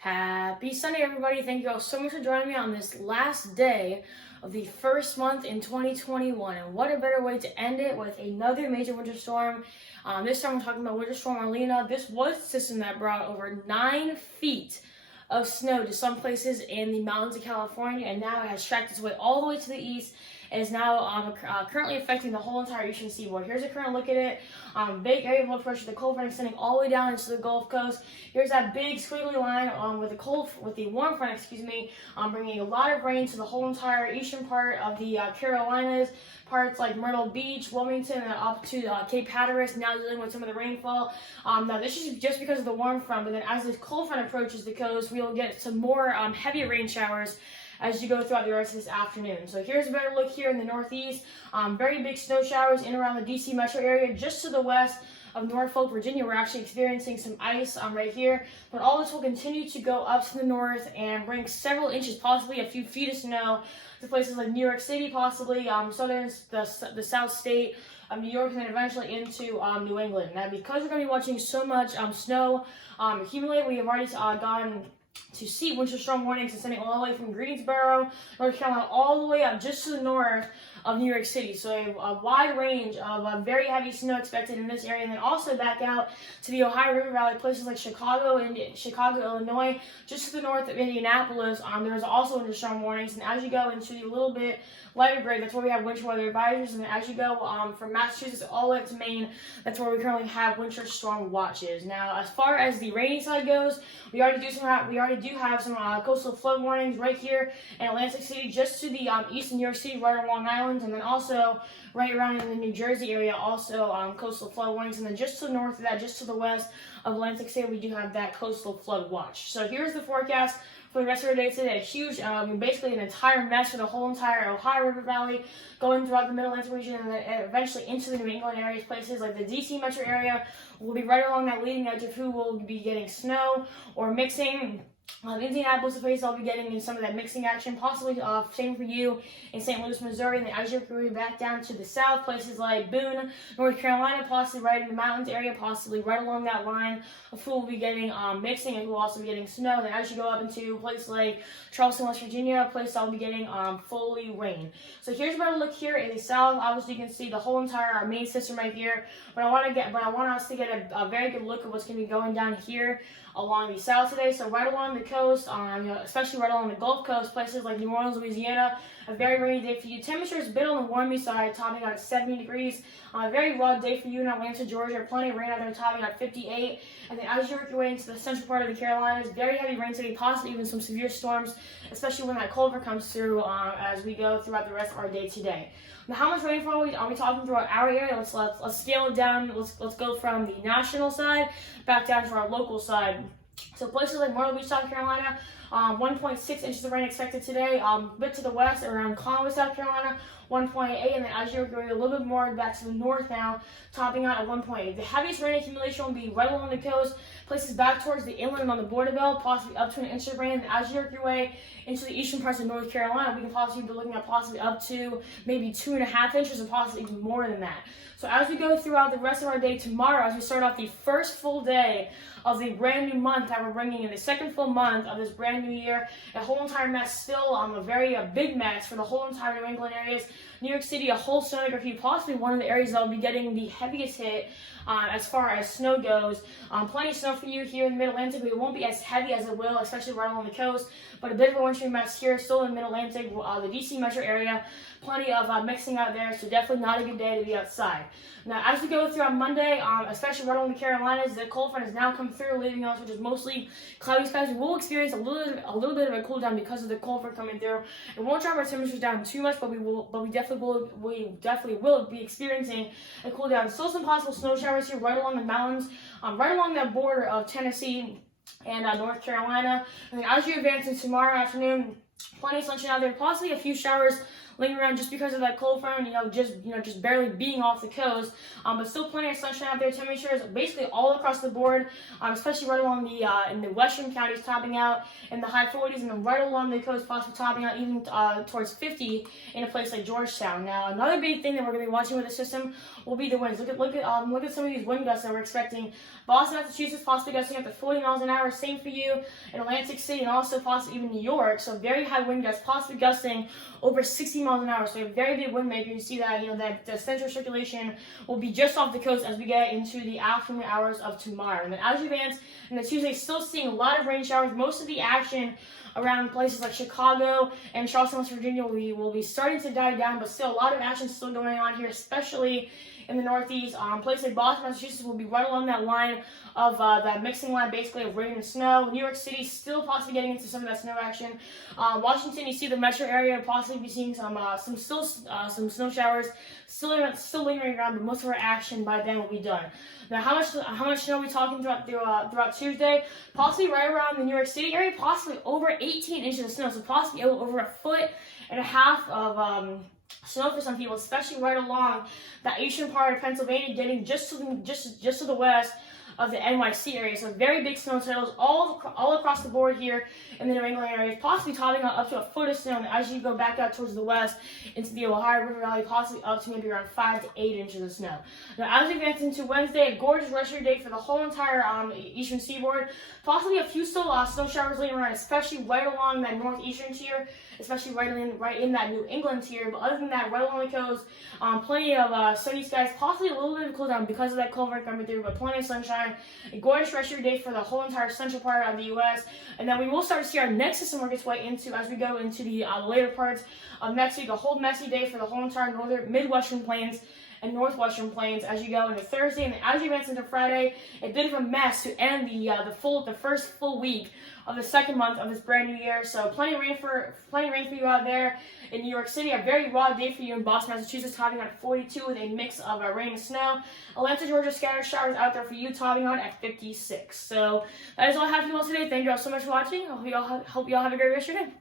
Happy Sunday, everybody. Thank you all so much for joining me on this last day of the first month in 2021. And what a better way to end it with another major winter storm. This time we're talking about Winter Storm Orlena. This was a system that brought over 9 feet of snow to some places in the mountains of California, and now it has tracked its way all the way to the east and is now currently affecting the whole entire eastern seaboard. Here's a current look at it. Big area of low pressure, the cold front extending all the way down into the Gulf Coast. Here's that big squiggly line with the warm front, bringing a lot of rain to the whole entire eastern part of the Carolinas, parts like Myrtle Beach, Wilmington, and up to Cape Hatteras, now dealing with some of the rainfall. Now this is just because of the warm front, but then as this cold front approaches the coast, we will get some more heavy rain showers as you go throughout the rest of this afternoon. So here's a better look here in the northeast. Very big snow showers in around the DC metro area, just to the west of Norfolk, Virginia. We're actually experiencing some ice right here, but all this will continue to go up to the north and bring several inches, possibly a few feet of snow to places like New York City, possibly the south state of New York, and then eventually into New England. Now, because we're going to be watching so much snow accumulate, we have already gone to see winter storm warnings extending all the way from Greensboro, North Carolina, all the way up just to the north of New York City. So a wide range of very heavy snow expected in this area, and then also back out to the Ohio River Valley, places like Chicago, Illinois, just to the north of Indianapolis. There's also winter storm warnings, and as you go into the little bit lighter grade, that's where we have winter weather advisories, and then as you go from Massachusetts all the way up to Maine, that's where we currently have winter storm watches. Now, as far as the rainy side goes, we already do have some coastal flood warnings right here in Atlantic City, just to the east of New York City, right on Long Island, and then also right around in the New Jersey area, also coastal flood warnings, and then just to the north of that, just to the west of Atlantic City, we do have that coastal flood watch. So here's the forecast for the rest of our day today. A huge, basically an entire mess for the whole entire Ohio River Valley, going throughout the Middle Atlantic region, and then eventually into the New England areas. Places like the DC metro area will be right along that leading edge of who will be getting snow or mixing. Indianapolis, a place I'll be getting in some of that mixing action, possibly same for you in St. Louis, Missouri, and then as you're going back down to the south, places like Boone, North Carolina, possibly right in the mountains area, possibly right along that line of who will be getting mixing and who will also be getting snow. And then as you go up into places like Charleston, West Virginia, a place I'll be getting fully rain. So here's where I look here in the south. Obviously, you can see the whole entire main system right here, but I want us to get a very good look at what's going to be going down here along the south today. So right along the coast, especially right along the Gulf Coast, places like New Orleans, Louisiana, a very rainy day for you. Temperature is a bit on the warmy side, topping out at 70 degrees. A very raw day for you in Atlanta, Georgia. Plenty of rain out there, topping out at 58. And then as you work your way into the central part of the Carolinas, very heavy rain today, possibly even some severe storms, especially when that cold front comes through as we go throughout the rest of our day today. Now, how much rainfall are we talking throughout our area? Let's scale it down. Let's go from the national side back down to our local side. So places like Myrtle Beach, South Carolina, 1.6 inches of rain expected today. A bit to the west, around Conway, South Carolina, 1.8, and then as you're going a little bit more back to the north now, topping out at 1.8. The heaviest rain accumulation will be right along the coast, places back towards the inland and on the border belt, possibly up to an inch of rain. And as you work your way into the eastern parts of North Carolina, we can possibly be looking at possibly up to maybe 2.5 inches, and possibly even more than that. So as we go throughout the rest of our day tomorrow, as we start off the first full day of the brand new month that we're bringing in, the second full month of this brand new year, a whole entire mess still, a very big mess for the whole entire New England areas. New York City, a whole sonography, possibly one of the areas that will be getting the heaviest hit as far as snow goes. Plenty of snow for you here in the Mid-Atlantic, but it won't be as heavy as it will, especially right along the coast. But a bit of a wintry mess here, still in the Mid-Atlantic, the DC metro area. Plenty of mixing out there, so definitely not a good day to be outside. Now, as we go through on Monday, especially right along the Carolinas, the cold front has now come through, leaving us, which is mostly cloudy skies. We will experience a little bit of a cool down because of the cold front coming through. It won't drop our temperatures down too much, but we definitely will be experiencing a cool down. Still some possible snow showers here right along the mountains, right along that border of Tennessee and North Carolina. And then as you advance into tomorrow afternoon, plenty of sunshine out there, possibly a few showers lingering around just because of that cold front, just barely being off the coast. But still plenty of sunshine out there. Temperatures basically all across the board, especially right along the in the western counties, topping out in the high 40s, and then right along the coast, possibly topping out even towards 50 in a place like Georgetown. Now, another big thing that we're going to be watching with the system will be the winds. Look at some of these wind gusts that we're expecting. Boston, Massachusetts, possibly gusting up to 40 miles an hour. Same for you in Atlantic City, and also possibly even New York. So very high wind gusts, possibly gusting over 60 miles an hour. So a very big wind maker. You see that that the central circulation will be just off the coast as we get into the afternoon hours of tomorrow. And then as we advance into Tuesday, still seeing a lot of rain showers. Most of the action around places like Chicago and Charleston, West Virginia will be starting to die down, but still a lot of action still going on here, especially in the Northeast. Places like Boston, Massachusetts will be right along that line of that mixing line, basically of rain and snow. New York City still possibly getting into some of that snow action. Washington, you see the metro area possibly be seeing some snow showers still lingering around, but most of our action by then will be done. Now, how much snow are we talking throughout Tuesday? Possibly right around the New York City area, possibly over 18 inches of snow, so possibly over 1.5 feet of snow for some people, especially right along that eastern part of Pennsylvania, getting just to the west of the NYC area. So very big snow totals all across the board here in the New England areas, possibly topping up to a foot of snow. And as you go back out towards the west into the Ohio River Valley, possibly up to maybe around 5 to 8 inches of snow. Now, as we advance into Wednesday, a gorgeous rest day for the whole entire eastern seaboard. Possibly a few snow showers later on, especially right along that northeastern tier, especially right in that New England tier. But other than that, right along the coast, plenty of sunny skies, possibly a little bit of cool down because of that cold front coming through, but plenty of sunshine. A gorgeous rest day for the whole entire central part of the U.S. And then we will start to see our next system work its way into as we go into the later parts of next week. A whole messy day for the whole entire Midwestern plains and Northwestern plains as you go into Thursday, and as you advance into Friday, a bit of a mess to end the first full week of the second month of this brand new year. So plenty of rain for you out there in New York City. A very raw day for you in Boston, Massachusetts, topping out at 42 with a mix of rain and snow. Atlanta, Georgia, scattered showers out there for you, topping out at 56. So that is all I have for you all today. Thank you all so much for watching. I hope you all have a great rest of your day.